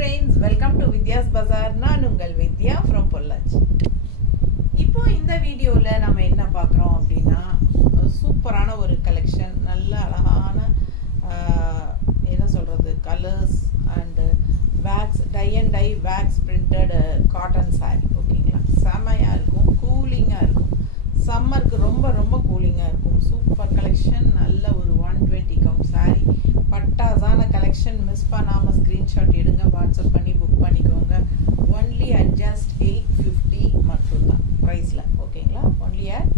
friends, welcome to Vidya's Bazaar. நான் உங்கள் வித்யா from Pollachi. இப்போ இந்த வீடியோல நாம என்ன பார்க்கறோம் அப்படினா சூப்பரான ஒரு கலெக்ஷன், நல்ல அழகான என்ன சொல்றது colours and wax dye and dye wax printed cotton saree. ஓகேங்களா, செமையா இருக்கும், கூலிங்கா இருக்கும். சம்மருக்கு ரொம்ப ரொம்ப கூலிங்கா இருக்கும். சூப்பர் கலெக்ஷன், நல்ல ஒரு 120 கவுண்ட் saree, பட்டாசான கலெக்ஷன். மிஸ் பண்ணாம ஸ்கிரீன்ஷாட் எடுங்க, வாட்ஸ்அப் பண்ணி புக் பண்ணிக்கோங்க. ஒன்லி அட் ஜஸ்ட் 850 மட்டும்தான் ப்ரைஸில். ஓகேங்களா, ஒன்லி அட்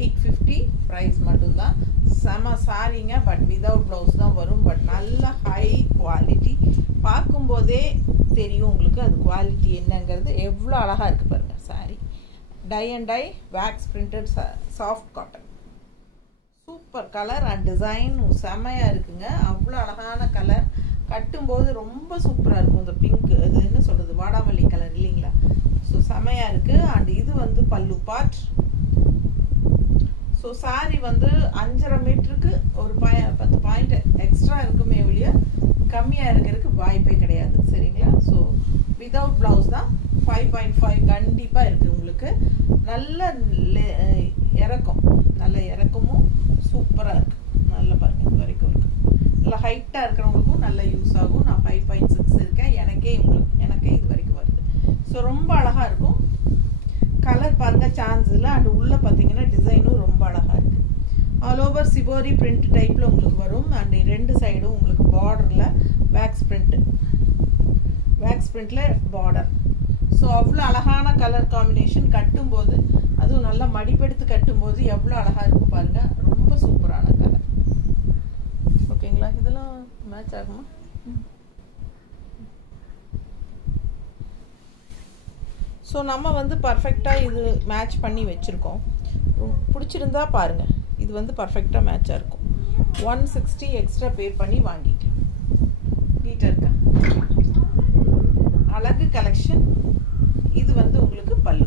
850 ப்ரைஸ் மட்டும்தான். செம சாரிங்க, பட் விதவுட் ப்ளவுஸ் தான் வரும். பட் நல்ல ஹை குவாலிட்டி, பார்க்கும்போதே தெரியும் உங்களுக்கு அது குவாலிட்டி என்னங்கிறது. எவ்வளோ அழகாக இருக்குது பாருங்கள் sari. Tie and tie wax printed soft cotton. Super colour and design செமையாக இருக்குங்க. அவ்வளோ அழகான கலர், கட்டும்போது ரொம்ப சூப்பராக இருக்கும். இந்த பிங்க் இது என்ன சொல்கிறது, வாடாமல்லி கலர் இல்லைங்களா? ஸோ செமையாக இருக்குது. அண்ட் இது வந்து பல்லு பார்ட். ஸோ சாரி வந்து 5.5 மீட்டருக்கு ஒரு 10 பாயிண்ட் எக்ஸ்ட்ரா இருக்குமே ஒழிய கம்மியாக இருக்கிறதுக்கு வாய்ப்பே கிடையாது. சரிங்களா? ஸோ விதவுட் ப்ளவுஸ் தான். 5.5 கண்டிப்பாக இருக்குது உங்களுக்கு. நல்ல இறக்கம், நல்ல இறக்கமும் சூப்பராக இருக்குது. நல்ல பாருங்க, இது வரைக்கும் இருக்குது. நல்லா ஹைட்டாக இருக்கிறவங்களுக்கும் நல்ல யூஸ் ஆகும். நான் 5.6 இருக்கேன், எனக்கே இது வரைக்கும் வருது. ஸோ ரொம்ப அழகாக இருக்கும். கலர் பாருங்க சான்ஸ் இல்லை. அண்ட் உள்ளே பார்த்தீங்கன்னா டிசைனும் ரொம்ப அழகாக இருக்குது. ஆல் ஓவர் சிபோரி பிரிண்ட் டைப்பில் உங்களுக்கு வரும். அண்ட் 2 சைடும் உங்களுக்கு பார்டரில் வேக்ஸ் பிரிண்டில் பார்டர். ஸோ அவ்வளோ அழகான கலர் காம்பினேஷன். கட்டும்போது அதுவும் நல்லா மடிப்பெடுத்து கட்டும்போது எவ்வளோ அழகாக இருக்கும் பாருங்கள். ரொம்ப சூப்பரான கலர். ஓகேங்களா, இதெல்லாம் மேட்ச் ஆகுமா? ஸோ நம்ம வந்து பர்ஃபெக்டாக இது மேட்ச் பண்ணி வச்சுருக்கோம். பிடிச்சிருந்தா பாருங்கள், இது வந்து பர்ஃபெக்டாக மேட்சாக இருக்கும். 160 எக்ஸ்ட்ரா பே பண்ணி வாங்கிக்கலாம். நீட்டாக இருக்கா, அழகு கலெக்ஷன். இது வந்து உங்களுக்கு பல்லு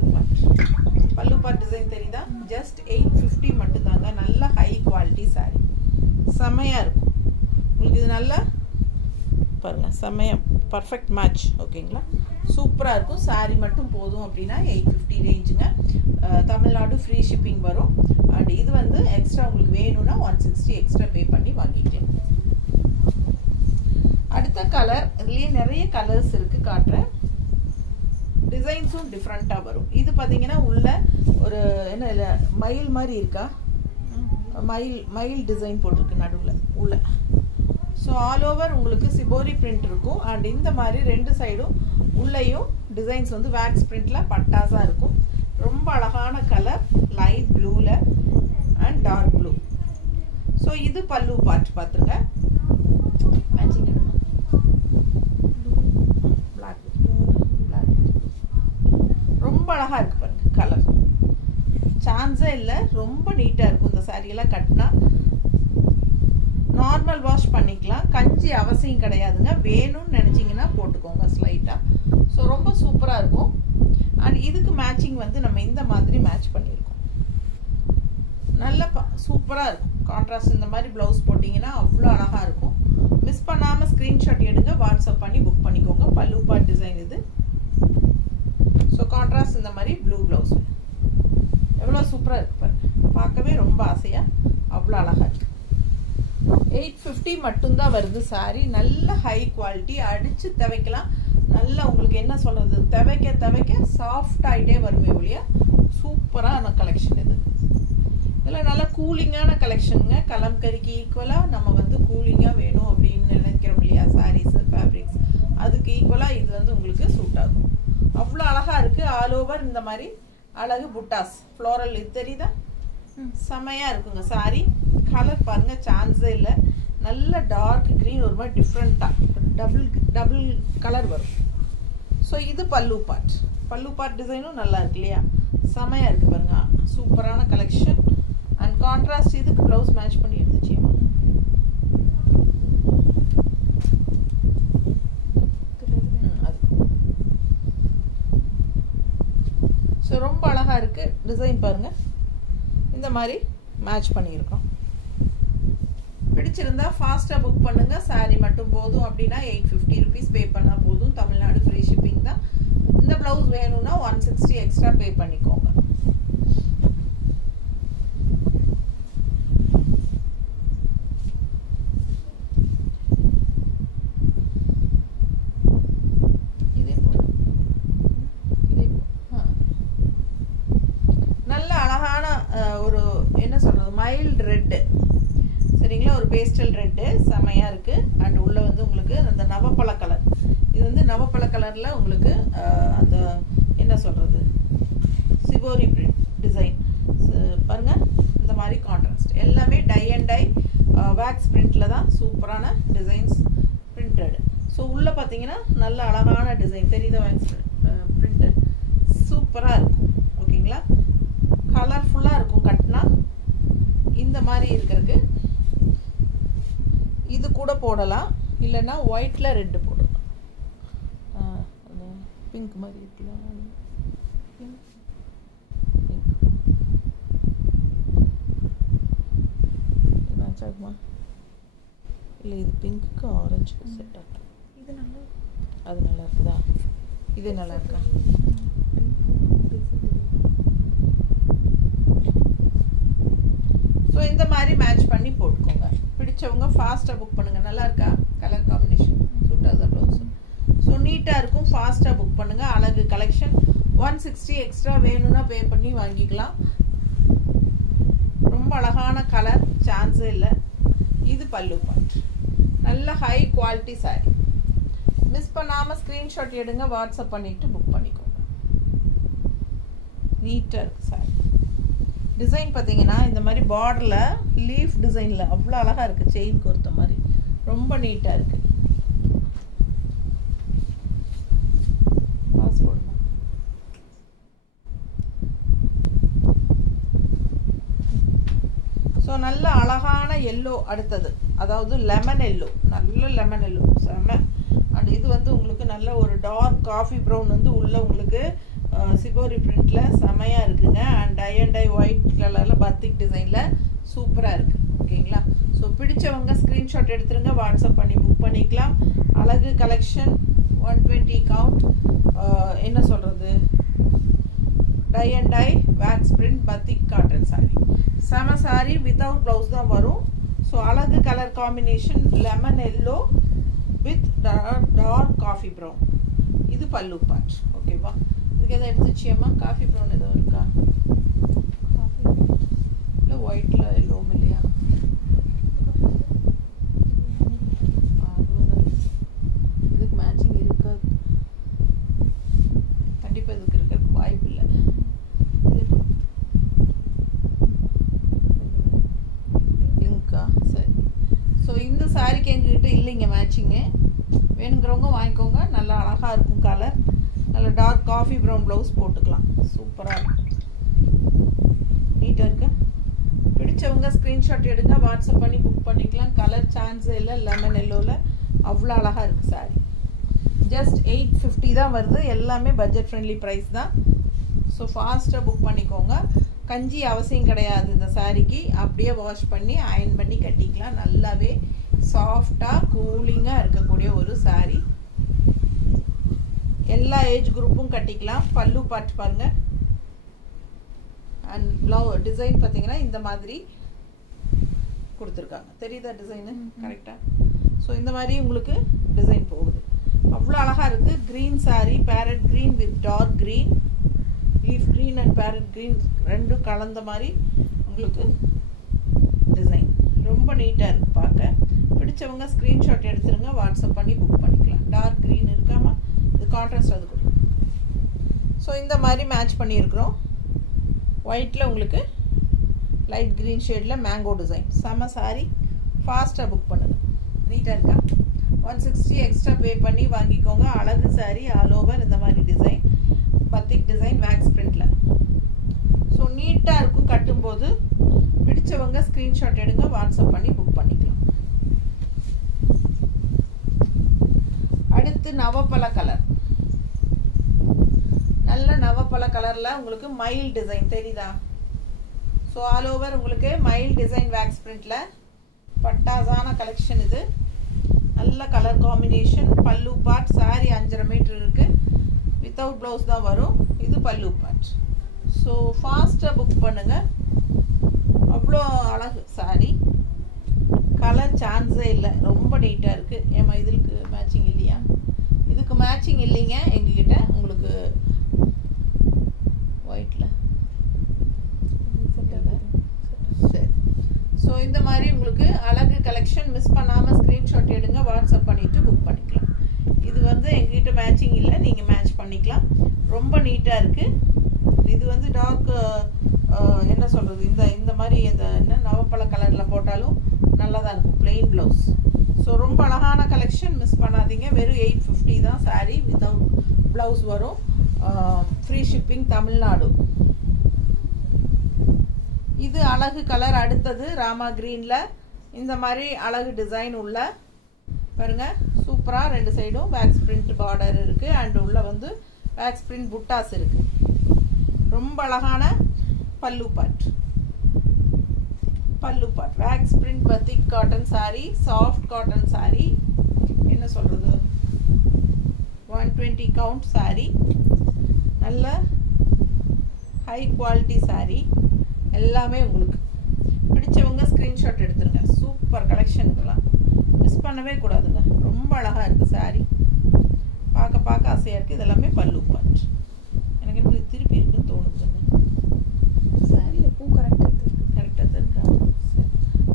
பார்ட் டிசைன் தெரியுதா? ஜஸ்ட் 850 மட்டும்தாங்க. நல்ல ஹை குவாலிட்டி சாரி, செம்மையாக இருக்கும் உங்களுக்கு. இது நல்லா பாருங்கள், செம்மையாக பர்ஃபெக்ட் மேட்ச். ஓகேங்களா, சூப்பராக இருக்கும். சாரி மட்டும் போதும் அப்படின்னா 850 ரேஞ்சுங்க. தமிழ்நாடு ஃப்ரீ ஷிப்பிங் வரும். அண்ட் இது வந்து எக்ஸ்ட்ரா உங்களுக்கு வேணும்னா 160 எக்ஸ்ட்ரா பே பண்ணி வாங்கிக்கலாம். அடுத்த கலர், இதுலேயே நிறைய கலர்ஸ் இருக்குது, காட்டுறேன். டிசைன்ஸும் டிஃப்ரெண்ட்டாக வரும். இது பார்த்தீங்கன்னா உள்ள ஒரு என்ன இல்லை மயில் மாதிரி இருக்கா, மயில் டிசைன் போட்டிருக்கு நடுவில் உள்ள. ஸோ ஆல் ஓவர் உங்களுக்கு சிபோரி பிரிண்ட் இருக்கும். அண்ட் இந்த மாதிரி 2 சைடும் உள்ளேயும் டிசைன்ஸ் வந்து வேக்ஸ் பிரிண்டில் பட்டாஸாக இருக்கும். ரொம்ப அழகான கலர், லைட் ப்ளூவில் அண்ட் டார்க் ப்ளூ. ஸோ இது பல்லு பார்ட் பார்த்துருங்க. மேட்சிங் ரொம்ப அழகாக இருக்குது பாருங்க கலர். சான்ஸே இல்லை, ரொம்ப நீட்டாக இருக்கும். இந்த சாரியெல்லாம் கட்டினா நார்மல் வாஷ் பண்ணிக்கலாம், கஞ்சி அவசியம் கிடையாதுங்க. வேணும்னு நினச்சிங்கன்னா போட்டுக்கோங்க ஸ்லைட்டாக. ஸோ ரொம்ப சூப்பராக இருக்கும். அண்ட் இதுக்கு மேட்சிங் வந்து நம்ம இந்த மாதிரி மேட்ச் பண்ணியிருக்கோம். நல்ல சூப்பராக இருக்கும். கான்ட்ராஸ்ட் இந்த மாதிரி ப்ளவுஸ் போட்டிங்கன்னா அவ்வளோ அழகாக இருக்கும். மிஸ் பண்ணாமல் ஸ்க்ரீன்ஷாட் எடுங்க, வாட்ஸ்அப் பண்ணி புக் பண்ணிக்கோங்க. பல்லு பார்ட் டிசைன் இது. ஸோ கான்ட்ராஸ்ட் இந்த மாதிரி ப்ளூ ப்ளவுஸ் எவ்வளோ சூப்பராக இருக்கு பாருங்க. பார்க்கவே ரொம்ப ஆசையாக அவ்வளோ அழகாக இருக்கு. 850 மட்டும்தான் வருது சாரி. நல்ல ஹை குவாலிட்டி, அடித்து துவைக்கலாம். நல்லா உங்களுக்கு என்ன சொல்கிறது, துவைக்க சாஃப்ட் ஆகிட்டே வருமே ஒழிய சூப்பரான கலெக்ஷன் இது. இதில் நல்லா கூலிங்கான கலெக்ஷனுங்க. கலம்கரிக்கு ஈக்குவலாக நம்ம வந்து கூலிங்காக வேணும் அப்படின்னு நினைக்கிறோம் இல்லையா, சாரீஸு ஃபேப்ரிக்ஸ், அதுக்கு ஈக்குவலாக இது வந்து உங்களுக்கு சூட் ஆகும். அவ்வளோ அழகாக இருக்குது. ஆல் ஓவர் இந்த மாதிரி அழகு புட்டாஸ் ஃப்ளோரல், இது தெரியுதா? செமையாக இருக்குங்க சாரி. கலர் பாருங்கள், சான்ஸே இல்லை. நல்ல டார்க் க்ரீன், ஒரு மாதிரி டிஃப்ரெண்ட்டாக டபுள் கலர் வரும். ஸோ இது பல்லு பார்ட் டிசைனும் நல்லா இருக்கு இல்லையா? செமையாக இருக்குது பாருங்க. சூப்பரான கலெக்ஷன். அண்ட் கான்ட்ராஸ்ட் இதுக்கு ப்ளவுஸ் மேட்ச் பண்ணி எடுத்துச்சு. ஸோ ரொம்ப அழகாக இருக்குது டிசைன் பாருங்கள். இந்த மாதிரி மேட்ச் பண்ணியிருக்கோம். பிடிச்சிருந்தா ஃபாஸ்ட்டாக புக் பண்ணுங்கள். சாரி மட்டும் போதும் அப்படின்னா 850 rupees பே பண்ணால் போதும். தமிழ்நாடு 160 எக்ஸ்ட்ரா பே பண்ணிக்கோங்க. நல்ல அழகான ஒரு என்ன சொல்றது மைல்ட் ரெட் சரிங்களா, ஒரு பேஸ்டல் ரெட்டு செமையா இருக்கு. அண்ட் உள்ள வந்து உங்களுக்கு அந்த நவப்பழ கலர், இது வந்து நவப்பழ கலர்ல உங்களுக்கு அந்த என்ன சொல்றது சிபோரி பிரிண்ட் டிசைன் பாருங்க. இந்த மாதிரி கான்ட்ராஸ்ட் எல்லாமே டை அண்ட் டை வேக்ஸ் பிரிண்ட்ல தான் சூப்பரான டிசைன்ஸ் பிரிண்டட். ஸோ உள்ள பார்த்தீங்கன்னா நல்ல அழகான டிசைன் தெரியுதா, வேக்ஸ் பிரிண்ட் சூப்பரா இருக்கும். ஓகேங்களா, கலர்ஃபுல்லா இருக்கும். கட்டினா இந்த மாதிரி இருக்கிறதுக்கு இது கூட போடலாம், இல்லைன்னா ஒயிட்ல ரெட் போடலாம். பிங்க் மாதிரி இருக்கலாம், ஆகுமா இல்லை இது பிங்க்கு ஆரஞ்சுக்கு செட் ஆகும். இது நல்லா அது நல்லா இருக்குதா, இது நல்லா இருக்கா? ஸோ இந்த மாதிரி மேட்ச் பண்ணி போட்டுக்கோங்க. பிடிச்சவங்க ஃபாஸ்ட்டாக புக் பண்ணுங்கள். நல்லா இருக்கா கலர் காம்பினேஷன், சூட் ஆகுதா ப்ளவுஸ்? ஸோ நீட்டாக இருக்கும், ஃபாஸ்ட்டாக புக் பண்ணுங்கள். அழகு கலெக்ஷன் 160 எக்ஸ்ட்ரா வேணும்னா பே பண்ணி வாங்கிக்கலாம். ரொம்ப அழகான கலர், சான்ஸே இல்லை. இது பல்லு பார்ட், நல்ல ஹை குவாலிட்டி சாரி. மிஸ் பண்ணாமல் ஸ்க்ரீன்ஷாட் எடுங்க, வாட்ஸ்அப் பண்ணிவிட்டு புக் பண்ணிக்கோங்க. நீட்டாக இருக்குது சாரி. டிசைன் பார்த்தீங்கன்னா இந்த மாதிரி பார்டரில் லீஃப் டிசைனில் அவ்வளோ அழகாக இருக்குது, செயின் கோர்த்த மாதிரி ரொம்ப நீட்டாக இருக்குது. ஸோ நல்ல அழகான எல்லோ அடுத்தது, அதாவது லெமன் எல்லோ, நல்ல லெமன் எல்லோ செம்ம. அண்ட் இது வந்து உங்களுக்கு நல்ல ஒரு டார்க் காஃபி ப்ரௌன் வந்து உள்ள உங்களுக்கு சிபோரி பிரிண்ட்ல செமையா இருக்குங்க. And tie and dye white கலர்ல பத்திக் டிசைன்ல சூப்பரா இருக்கு. ஓகேங்களா, ஸோ பிடிச்சவங்க ஸ்கிரீன்ஷாட் எடுத்துருங்க, வாட்ஸ்அப் பண்ணி புக் பண்ணிக்கலாம். அழகு கலெக்ஷன் 120 கவுண்ட், என்ன சொல்றது tie and tie wax print batik cotton sari. செம சாரி வித்தவுட் பிளவுஸ் தான் வரும். ஸோ அழகு colour combination lemon yellow with dark coffee brown. இது பல்லு பார்ட். ஓகேவா, இதுக்கு எதாவது எடுத்துச்சியம்மா? காஃபி ப்ரௌன் எதுவும் இருக்கா? இல்லை ஒயிட்ல எல்லோவும் இல்லையா? இதுக்கு மேட்சிங் இருக்காது, கண்டிப்பாக இதுக்கு இருக்கிறதுக்கு வாய்ப்பு இல்லை. பிங்கா சரி. ஸோ இந்த சாரிக்கு எங்ககிட்ட இல்லைங்க மேட்சிங்கு, வேணுங்கிறவங்க வாங்கிக்கோங்க. நல்லா அழகாக இருக்கும் கலர், நல்ல டார்க் காஃபி ப்ரௌன் ப்ளவுஸ் போட்டுக்கலாம். சூப்பராக இருக்கும், நீட்டாக இருக்கு. பிடிச்சவங்க ஸ்க்ரீன்ஷாட் எடுங்க, வாட்ஸ்அப் பண்ணி புக் பண்ணிக்கலாம். கலர் சான்ஸே இல்லை, லெமன் எல்லோவில் அவ்வளோ அழகாக இருக்குது சாரி. ஜஸ்ட் 850 தான் வருது, எல்லாமே பட்ஜெட் ஃப்ரெண்ட்லி ப்ரைஸ் தான். ஸோ ஃபாஸ்ட்டாக புக் பண்ணிக்கோங்க. கஞ்சி அவசியம் கிடையாது இந்த சாரிக்கு, அப்படியே வாஷ் பண்ணி அயன் பண்ணி கட்டிக்கலாம். நல்லாவே சாஃப்டாக கூலிங்காக இருக்கக்கூடிய ஒரு சாரி, எல்லா ஏஜ் குரூப்பும் கட்டிக்கலாம். பல்லு பார்ட் பாருங்க. அண்ட் ப்ளவுஸ் டிசைன் பார்த்தீங்கன்னா இந்த மாதிரி கொடுத்துருக்காங்க, தெரியுதா டிசைனு கரெக்டாக? ஸோ இந்த மாதிரி உங்களுக்கு டிசைன் போகுது, அவ்வளோ அழகாக இருக்குது. Green sari, parrot green with dark green, leaf green and parrot green ரெண்டும் கலந்த மாதிரி உங்களுக்கு டிசைன் ரொம்ப நீட்டாக இருக்குது பார்க்க. பிடிச்சவங்க ஸ்க்ரீன்ஷாட் எடுத்துருங்க, வாட்ஸ்அப் பண்ணி புக் பண்ணிக்கலாம். டார்க் க்ரீன் இருக்காமா, இது கான்ட்ராஸ்ட் அது கூட. ஸோ இந்த மாதிரி மேட்ச் பண்ணியிருக்கிறோம். ஒயிட்டில் உங்களுக்கு லைட் க்ரீன் ஷேடில் மேங்கோ டிசைன், செம சாரி. ஃபாஸ்ட்டாக புக் பண்ணுங்கள். நீட்டாக இருக்கா? 160 எக்ஸ்ட்ரா பே பண்ணி வாங்கிக்கோங்க. அழகு சாரி, ஆல் ஓவர் இந்த மாதிரி டிசைன், பத்திக் டிசைன் வேக்ஸ் பிரிண்ட்ல. ஸோ நீட்டாக இருக்கும் கட்டும்போது. பிடிச்சவங்க ஸ்க்ரீன்ஷாட் எடுங்க, வாட்ஸ்அப் பண்ணி புக் பண்ணிக்கலாம். அடுத்து நவப்பழ கலர், நல்ல நவப்பழ கலரில் உங்களுக்கு மயில் டிசைன் தெரியுதா? ஸோ ஆல் ஓவர் உங்களுக்கு மயில் டிசைன் வேக்ஸ் பிரிண்ட்ல பட்டாசான கலெக்ஷன் இது. நல்ல கலர் காம்பினேஷன். பல்லு பார்ட், சாரி 5.5 மீட்டர் இருக்கு, வித்தவுட் பிளவுஸ் தான் வரும். இது பல்லு பார்ட். ஸோ ஃபாஸ்ட்டாக புக் பண்ணுங்க. அவ்வளோ அழகு சாரி, கலர் சான்ஸே இல்லை, ரொம்ப நீட்டாக இருக்குது. ஏமா இதுக்கு மேட்சிங் இல்லையா? இதுக்கு மேட்சிங் இல்லைங்க எங்ககிட்ட. உங்களுக்கு ஒயிட்டில் சரி. ஸோ இந்த மாதிரி உங்களுக்கு அழகு கலெக்ஷன் மிஸ் பண்ணாமல் ஸ்க்ரீன்ஷாட் எடுங்க, வாட்ஸ்அப் பண்ணிவிட்டு புக் பண்ணிக்கலாம். இது வந்து எங்ககிட்ட மேட்சிங் இல்லை, நீங்கள் மேட்ச் பண்ணிக்கலாம். ரொம்ப நீட்டாக இருக்குது. இது வந்து டார்க் என்ன சொல்கிறது, இந்த மாதிரி என்ன நவப்பழ கலரில் போட்டாலும் நல்லா தான் இருக்கும். Plain blouse. ஸோ ரொம்ப அழகான கலெக்ஷன், மிஸ் பண்ணாதீங்க. வெறும் 850 தான் சாரீ, வித்தவுட் ப்ளவுஸ் வரும். Free shipping Tamil Nadu. இது அழகு கலர். அடுத்தது ராமா கிரீன்ல இந்த மாதிரி அழகு டிசைன் உள்ள பாருங்க, சூப்பரா ரெண்டு சைடும் வேக்ஸ் பிரிண்ட் பார்டர் இருக்கு. அண்ட் உள்ள வந்து வேக்ஸ் பிரிண்ட் புட்டாஸ் இருக்கு. ரொம்ப அழகான pallu part. Pallu part wax print batik cotton sari, soft cotton sari. என்ன சொல்றது, 120 கவுண்ட் சாரி. நல்ல ஹை குவாலிட்டி சாரி. எல்லாமே உங்களுக்கு பிடிச்சவங்க ஸ்க்ரீன்ஷாட் எடுத்துருங்க. சூப்பர் கலெக்ஷனுக்கெல்லாம் மிஸ் பண்ணவே கூடாதுங்க. ரொம்ப அழகாக இருக்குது சாரி, பார்க்க பார்க்க ஆசையாக இருக்குது. இதெல்லாமே பல்லு பார்ட். எனக்கு என்ன திருப்பி இருக்குன்னு தோணுதுங்க. சாரியில் பூ கரெக்டாக இருக்கா? சரி,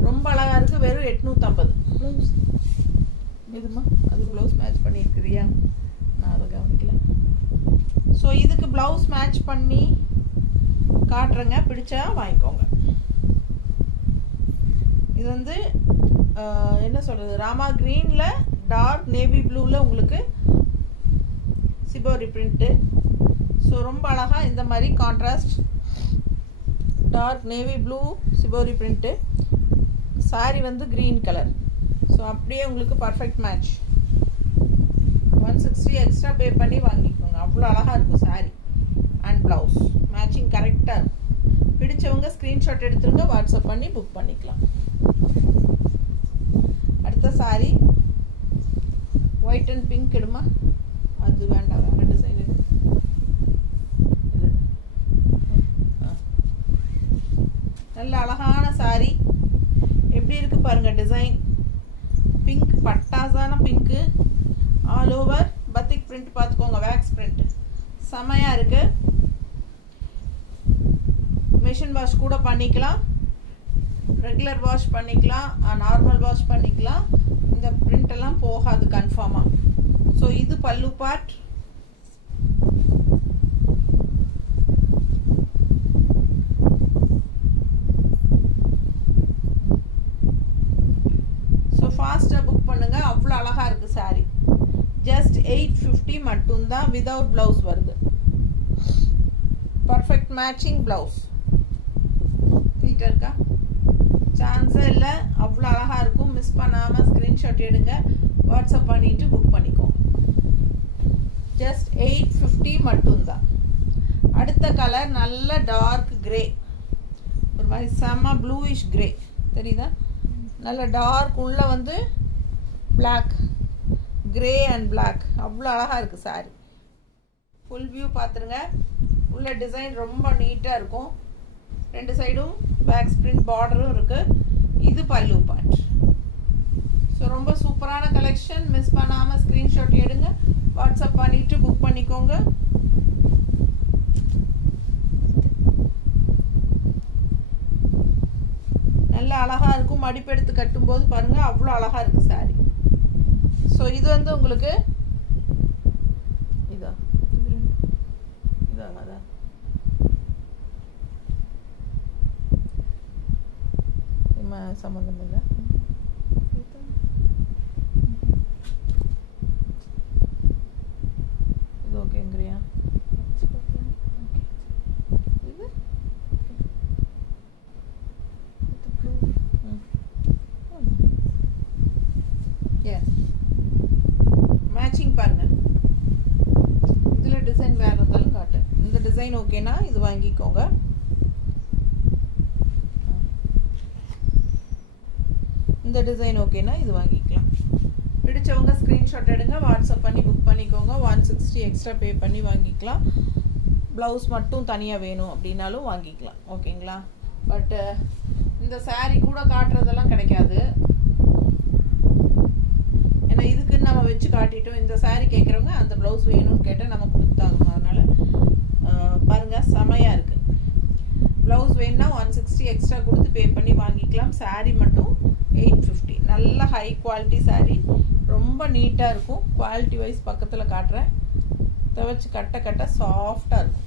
ரொம்ப அழகாக இருக்குது. வெறும் 850. ப்ளவுஸ் இதுமா, அது ப்ளவுஸ் மேட்ச் பண்ணியிருக்கிறியா? நான் அதை கவனிக்கல. ஸோ இதுக்கு ப்ளவுஸ் மேட்ச் பண்ணி காட்டுறேங்க, பிடிச்சா வாங்கிக்கோங்க. இது வந்து என்ன சொல்கிறது, ராமா கிரீனில் டார்க் நேவி ப்ளூவில் உங்களுக்கு சிபோரி பிரிண்ட்டு. ஸோ ரொம்ப அழகாக இந்த மாதிரி contrast dark navy blue shibori print. Sari வந்து க்ரீன் கலர். ஸோ அப்படியே உங்களுக்கு பர்ஃபெக்ட் மேட்ச். 160 எக்ஸ்ட்ரா பே பண்ணி வாங்கிக்கோங்க. அவ்வளோ அழகாக இருக்கும் சாரி. அண்ட் ப்ளவுஸ் மேட்சிங் கரெக்டாக இருக்கும். பிடிச்சவங்க ஸ்க்ரீன்ஷாட் எடுத்துருங்க, வாட்ஸ்அப் பண்ணி புக் பண்ணிக்கலாம். அடுத்த சாரி ஒயிட் அண்ட் பிங்க் எடுமா. அது வேண்டாம், வேறு டிசைன் எடு. நல்ல அழகான சாரி. எப்படி இருக்கு பாருங்க டிசைன். பிங்க், பட்டாசான pink. All over batik print பார்த்துக்கோங்க, வேக்ஸ் பிரிண்ட். செமையாக இருக்கு. மிஷின் வாஷ் கூட பண்ணிக்கலாம், ரெகுலர் வாஷ் பண்ணிக்கலாம், நார்மல் வாஷ் பண்ணிக்கலாம். இந்த பிரிண்ட் எல்லாம் போகாது கன்ஃபார்மாக. ஸோ இது பல்லு பார்ட். ஸோ ஃபாஸ்ட்டாக புக் பண்ணுங்க. அவ்வளோ அழகாக இருக்கு சாரி. ஜஸ்ட் 850 மட்டும்தான், விதவுட் ப்ளவுஸ் வருது. Perfect matching blouse. நீட்டாக இருக்கா? சான்ஸே இல்லை, அவ்வளோ அழகாக இருக்கும். மிஸ் பண்ணாமல் ஸ்க்ரீன்ஷாட் எடுங்க, வாட்ஸ்அப் பண்ணிவிட்டு புக் பண்ணிக்கோங்க. ஜஸ்ட் 850 மட்டும்தான். அடுத்த கலர் நல்ல டார்க் கிரே, ஒரு மாதிரி செம்ம ப்ளூயிஷ் கிரே தெரியுதா? நல்ல டார்க், உள்ள வந்து பிளாக், கிரே அண்ட் பிளாக். அவ்வளோ அழகாக இருக்குது சாரி. ஃபுல் வியூ பார்த்துருங்க. உள்ள டிசைன் ரொம்ப நீட்டாக இருக்கும். ரெண்டு சைடும் வேக்ஸ் பிரிண்ட் பார்டரும் இருக்குது. இது பல்லு பார்ட். ஸோ ரொம்ப சூப்பரான கலெக்ஷன். மிஸ் பண்ணாமல் ஸ்க்ரீன்ஷாட் எடுங்க, வாட்ஸ்அப் பண்ணிவிட்டு புக் பண்ணிக்கோங்க. நல்ல அழகாக இருக்கும். மடிப்பெடுத்து கட்டும்போது பாருங்கள், அவ்வளோ அழகாக இருக்குது சாரி. ஸோ இது வந்து உங்களுக்கு இதான் அதான் சம்மந்தம் இல்லை. இது ஓகேங்கிறியா? இது மேட்சிங் பாருங்க. இதுல டிசைன் வேற இருந்தாலும் காட்டு. இந்த டிசைன் ஓகேனா இது வாங்கிக்கோங்க. இந்த டிசைன் ஓகேனா இது வாங்கிக்கலாம். பிடிச்சவங்க ஸ்க்ரீன்ஷாட் எடுங்க, வாட்ஸ்அப் பண்ணி புக் பண்ணிக்கோங்க. 160 எக்ஸ்ட்ரா பே பண்ணி வாங்கிக்கலாம். ப்ளவுஸ் மட்டும் தனியாக வேணும் அப்படின்னாலும் வாங்கிக்கலாம். ஓகேங்களா? பட்டு இந்த saree கூட காட்டுறதெல்லாம் கிடைக்காது. ஏன்னா இதுக்குன்னு நம்ம வச்சு காட்டிட்டோம். இந்த saree கேட்குறவங்க அந்த ப்ளவுஸ் வேணும்னு கேட்டால் நம்ம கொடுத்தாங்க. அதனால் பாருங்கள், செமையாக இருக்குது. ப்ளவுஸ் வேணுன்னா 160 எக்ஸ்ட்ரா கொடுத்து பே பண்ணி வாங்கிக்கலாம். saree மட்டும் 850. நல்ல ஹை குவாலிட்டி saree, ரொம்ப நீட்டாக இருக்கும். குவாலிட்டி வைஸ் பக்கத்தில் காட்டுறேன். துவைச்சு கட்ட கட்ட சாஃப்டாக இருக்கும்.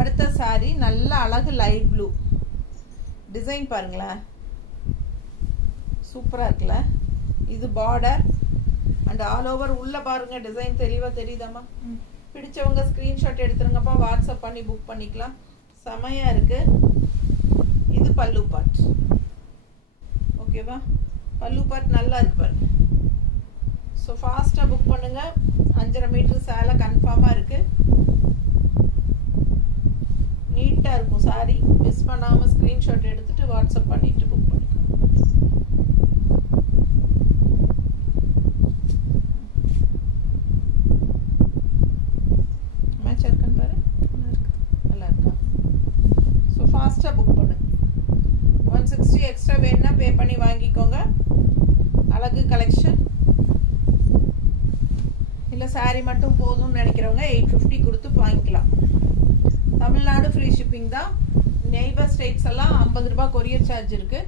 அடுத்த saree நல்ல அழகு லைட் ப்ளூ டிசைன் பாருங்களேன், சூப்பராக இருக்குல்ல? இது பார்டர் அண்ட் ஆல் ஓவர் உள்ள பாருங்க, டிசைன் தெளிவாக தெரியுதாம்மா? பிடிச்சவங்க ஸ்க்ரீன்ஷாட் எடுத்துருங்கப்பா, வாட்ஸ்அப் பண்ணி புக் பண்ணிக்கலாம். செமையாக இருக்கு. இது பல்லு பார்ட். ஓகேவா? பல்லு பார்ட் நல்லா இருக்கு பாருங்க. ஸோ ஃபாஸ்ட்டாக புக் பண்ணுங்க. 5.5 மீட்டர் சேலை கன்ஃபார்மாக இருக்கு. நீட்டாக இருக்கும் saree. மிஸ் பண்ணாமல் ஸ்க்ரீன்ஷாட் எடுத்துட்டு வாட்ஸ்அப் பண்ணிட்டு புக் பண்ணிக்கோங்க. மேட்சாக இருக்கான்னு பாரு, நல்லா இருக்கா? ஸோ ஃபாஸ்ட்டாக புக் பண்ணு. 160 எக்ஸ்ட்ரா வேணும்னா பே பண்ணி வாங்கிக்கோங்க. அழகு கலெக்ஷன். இல்லை saree மட்டும் போதும்னு நினைக்கிறவங்க 850 கொடுத்து வாங்கிக்கலாம். தமிழ்நாடு ஃப்ரீ ஷிப்பிங் தான். நெய்பர் ஸ்டேட்ஸ் எல்லாம் 50 ரூபாய் கொரியர் சார்ஜ் இருக்கு.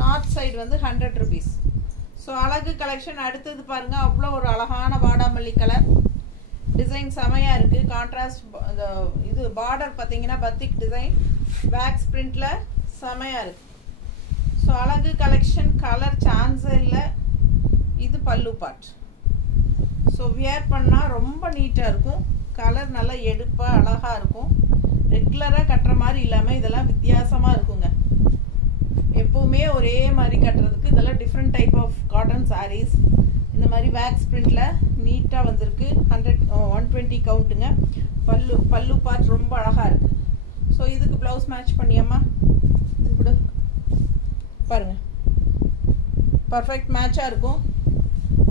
நார்த் சைடு வந்து 100 rupees. ஸோ அழகு கலெக்ஷன். அடுத்தது பாருங்க, அவ்வளோ ஒரு அழகான வாடாமல்லி கலர் டிசைன் செமையாக இருக்கு. கான்ட்ராஸ்ட் இது பார்டர் பார்த்தீங்கன்னா பத்திக் டிசைன் வேக்ஸ் பிரிண்ட்ல செமையாக இருக்கு. ஸோ அழகு கலெக்ஷன். கலர் சான்ஸ் இல்லை. இது பல்லு பார்ட். ஸோ வியர் பண்ணால் ரொம்ப நீட்டாக இருக்கும். கலர் நல்லா எடுப்பாக அழகாக இருக்கும். ரெகுலராக கட்டுற மாதிரி இல்லாமல் இதெல்லாம் வித்தியாசமாக இருக்குங்க. எப்போவுமே ஒரே மாதிரி கட்டுறதுக்கு இதெல்லாம் different type of cotton sarees. இந்த மாதிரி வேக்ஸ் பிரிண்டில் நீட்டாக வந்திருக்கு. 120 கவுண்ட்டுங்க. பல்லு பார்ட் ரொம்ப அழகாக இருக்குது. ஸோ இதுக்கு ப்ளவுஸ் மேட்ச் பண்ணியம்மா இது கூட பாருங்கள், பர்ஃபெக்ட் மேட்சாக இருக்கும்.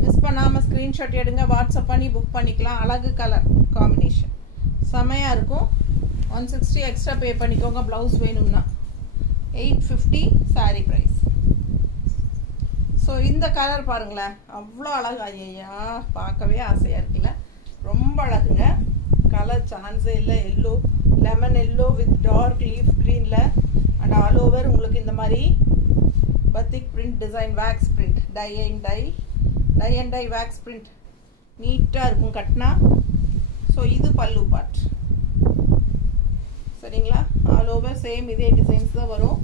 மிஸ் பண்ணாமல் ஸ்க்ரீன்ஷாட் எடுங்க, வாட்ஸ்அப் பண்ணி புக் பண்ணிக்கலாம். அழகு கலர் காம்பினேஷன் செமையாக இருக்கும். 160 எக்ஸ்ட்ரா பே பண்ணிக்கோங்க ப்ளவுஸ் வேணும்னா. 850 saree ப்ரைஸ். ஸோ இந்த கலர் பாருங்களேன், அவ்வளோ அழகு. ஐயா, பார்க்கவே ஆசையாக இருக்குல்ல? ரொம்ப அழகுங்க. கலர் சான்ஸே இல்லை. Yellow, lemon yellow with dark leaf க்ரீனில் அண்ட் ஆல் ஓவர் உங்களுக்கு இந்த மாதிரி batik print design wax print tie and tie wax print நீட்டாக இருக்கும் கட்டினா. ஸோ இது பல்லு பார்ட். சரிங்களா? ஆல் ஓவர் சேம் இதே டிசைன்ஸ் தான் வரும்.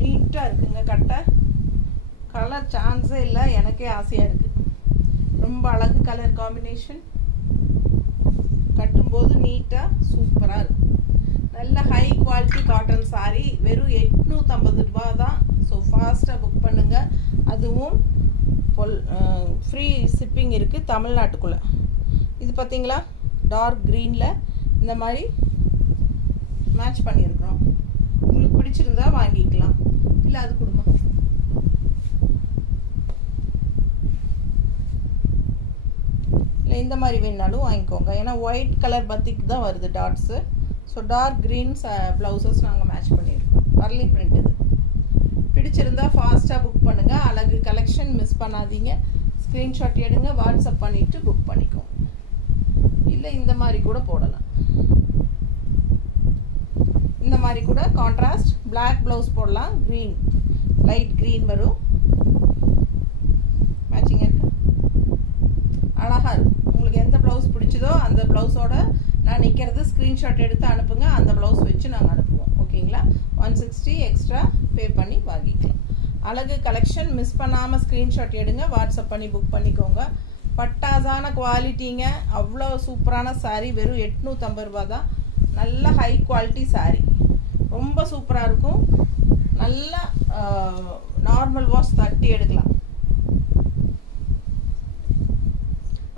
நீட்டாக இருக்குங்க கட்ட. கலர் சான்ஸே இல்லை. எனக்கே ஆசையாக இருக்குது. ரொம்ப அழகு கலர் காம்பினேஷன். கட்டும்போது நீட்டாக சூப்பராக இருக்கும். நல்ல ஹை குவாலிட்டி காட்டன் சாரீ. வெறும் 850 ரூபா தான். ஸோ ஃபாஸ்ட்டாக புக் பண்ணுங்கள். அதுவும் ஃப்ரீ ஷிப்பிங் இருக்குது தமிழ்நாட்டுக்குள்ளே. இது பார்த்தீங்களா, டார்க் க்ரீனில் இந்த மாதிரி மேட்ச் பண்ணியிருக்கிறோம். உங்களுக்கு பிடிச்சிருந்தா வாங்கிக்கலாம். இல்லை அது கொடுமா. இல்லை இந்த மாதிரி வேணுனாலும் வாங்கிக்கோங்க. ஏன்னா ஒயிட் கலர் பத்திக் தான் வருது dots. So dark green blouses நாங்கள் மேட்ச் பண்ணியிருக்கோம். வர்லி பிரிண்ட் இது. பிடிச்சிருந்தா ஃபாஸ்ட்டாக புக் பண்ணுங்கள். அழகு கலெக்ஷன் மிஸ் பண்ணாதீங்க. ஸ்க்ரீன்ஷாட் எடுங்க, வாட்ஸ்அப் பண்ணிவிட்டு புக் பண்ணிக்கோங்க. இல்லை இந்த மாதிரி கூட போடலாம். இந்த மாதிரி கூட கான்ட்ராஸ்ட் பிளாக் ப்ளவுஸ் போடலாம். க்ரீன், லைட் க்ரீன் வரும். மேட்சிங்காக இருக்கு, அழகாக இருக்கும். உங்களுக்கு எந்த ப்ளவுஸ் பிடிச்சதோ அந்த ப்ளவுஸோட நான் நிற்கிறது ஸ்க்ரீன்ஷாட் எடுத்து அனுப்புங்க. அந்த ப்ளவுஸ் வச்சு நாங்கள் அனுப்புவோம். ஓகேங்களா? 160 எக்ஸ்ட்ரா பே பண்ணி வாங்கிக்கலாம். அழகு கலெக்ஷன் மிஸ் பண்ணாமல் ஸ்க்ரீன்ஷாட் எடுங்க, வாட்ஸ்அப் பண்ணி புக் பண்ணிக்கோங்க. பட்டாசான குவாலிட்டிங்க. அவ்வளோ சூப்பரான சாரீ. வெறும் 850 ரூபா தான். நல்ல ஹை குவாலிட்டி சாரீ. ரொம்ப சூப்பராக இருக்கும். நல்லா நார்மல் வாஷ் தட்டி எடுக்கலாம்.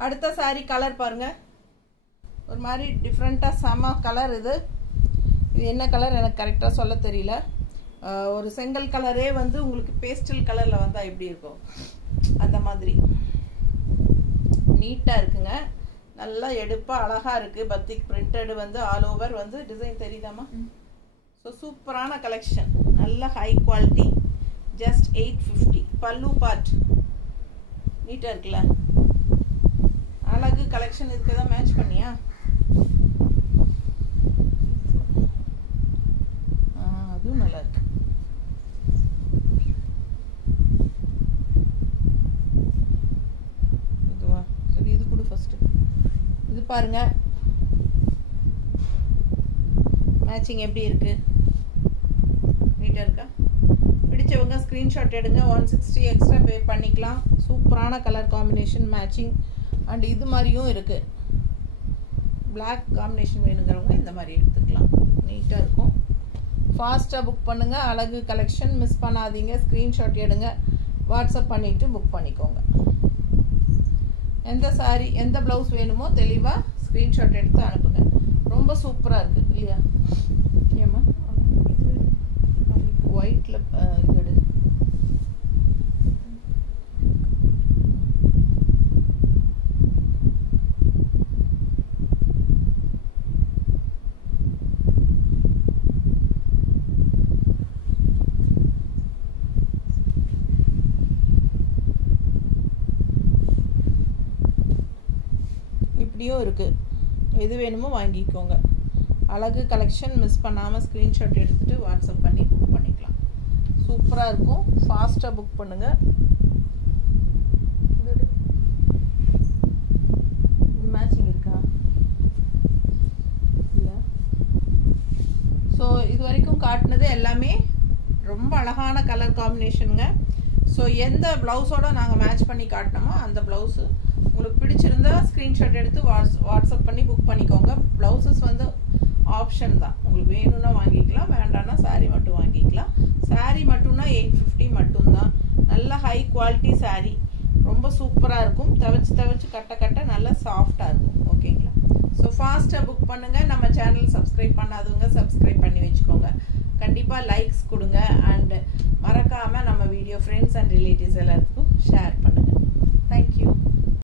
அடுத்த சாரீ கலர் பாருங்க, ஒரு மாதிரி டிஃப்ரெண்ட்டாக செம கலர். இது என்ன கலர் எனக்கு கரெக்டாக சொல்ல தெரியல. ஒரு செங்கல் கலரே வந்து உங்களுக்கு பேஸ்டல் கலரில் வந்தால் எப்படி இருக்கும் அந்த மாதிரி நீட்டாக இருக்குங்க. நல்லா எடுப்பா அழகா இருக்கு. பத்திக் பிரிண்டட் வந்து ஆல் ஓவர் வந்து டிசைன் தெரியுதாமா? ஸோ சூப்பரான கலெக்ஷன், நல்ல ஹை குவாலிட்டி, ஜஸ்ட் 850. பல்லு பார்ட் நீட்டாக இருக்குல்ல, அழகு கலெக்ஷன். இதுக்கு தான் மேட்ச் பண்ணியா? அதுவும் நல்லா இருக்கு. இதுவா? சரி, இது கூட ஃபர்ஸ்ட் இது பாருங்க, மேட்சிங் எப்படி இருக்கு? நீட்டா இருக்கா? பிடிச்சவங்க ஸ்கிரீன்ஷாட் எடுங்க. 160 எக்ஸ்ட்ரா பே பண்ணிக்கலாம். சூப்பரான கலர் காம்பினேஷன் மேட்சிங். அண்ட் இது மாதிரியும் இருக்கு. பிளாக் காம்பினேஷன் வேணுங்கிறவங்க இந்த மாதிரி எடுத்துக்கலாம். நீட்டா இருக்கும். ஃபாஸ்டா புக் பண்ணுங்க. அழகு கலெக்ஷன் மிஸ் பண்ணாதீங்க. ஸ்கிரீன்ஷாட் எடுங்க, வாட்ஸ்அப் பண்ணிட்டு புக் பண்ணிக்கோங்க. எந்த சாரி எந்த பிளவுஸ் வேணுமோ தெளிவா ஸ்கிரீன்ஷாட் எடுத்து அனுப்புங்க. ரொம்ப சூப்பரா இருக்கு இல்லையா? ஏமா ஒயிட்ல இது எடு. இப்படியும் இருக்கு. எது வேணுமோ வாங்கிக்கோங்க. அழகு கலெக்ஷன் மிஸ் பண்ணாமல் ஸ்க்ரீன்ஷாட் எடுத்துகிட்டு வாட்ஸ்அப் பண்ணி புக் பண்ணிக்கலாம். சூப்பராக இருக்கும். ஃபாஸ்ட்டாக புக் பண்ணுங்கள். இது மேட்சிங் இருக்கா? இல்லை. ஸோ இது வரைக்கும் காட்டினது எல்லாமே ரொம்ப அழகான கலர் காம்பினேஷனுங்க. ஸோ எந்த ப்ளவுஸோட நாங்கள் மேட்ச் பண்ணி காட்டினோமோ அந்த ப்ளவுஸு உங்களுக்கு பிடிச்சிருந்தா ஸ்க்ரீன்ஷாட் எடுத்து வாட்ஸ்அப் பண்ணி புக் பண்ணிக்கோங்க. ப்ளவுசஸ் வந்து ஆப்ஷன் தான். உங்களுக்கு வேணும்னா வாங்கிக்கலாம், வேண்டாம்னா சாரீ மட்டும் வாங்கிக்கலாம். சாரீ மட்டும்னா 850 மட்டும்தான். நல்ல ஹை குவாலிட்டி சாரீ, ரொம்ப சூப்பராக இருக்கும். துவைச்சு கட்ட நல்லா சாஃப்டாக இருக்கும். ஓகேங்களா? ஸோ ஃபாஸ்ட்டாக புக் பண்ணுங்கள். நம்ம சேனல் சப்ஸ்கிரைப் பண்ணாதவங்க சப்ஸ்கிரைப் பண்ணி வச்சுக்கோங்க. கண்டிப்பாக லைக்ஸ் கொடுங்க. அண்ட் மறக்காமல் நம்ம வீடியோ ஃப்ரெண்ட்ஸ் அண்ட் ரிலேட்டிவ்ஸ் எல்லாத்துக்கும் ஷேர் பண்ணுங்கள். தேங்க்யூ.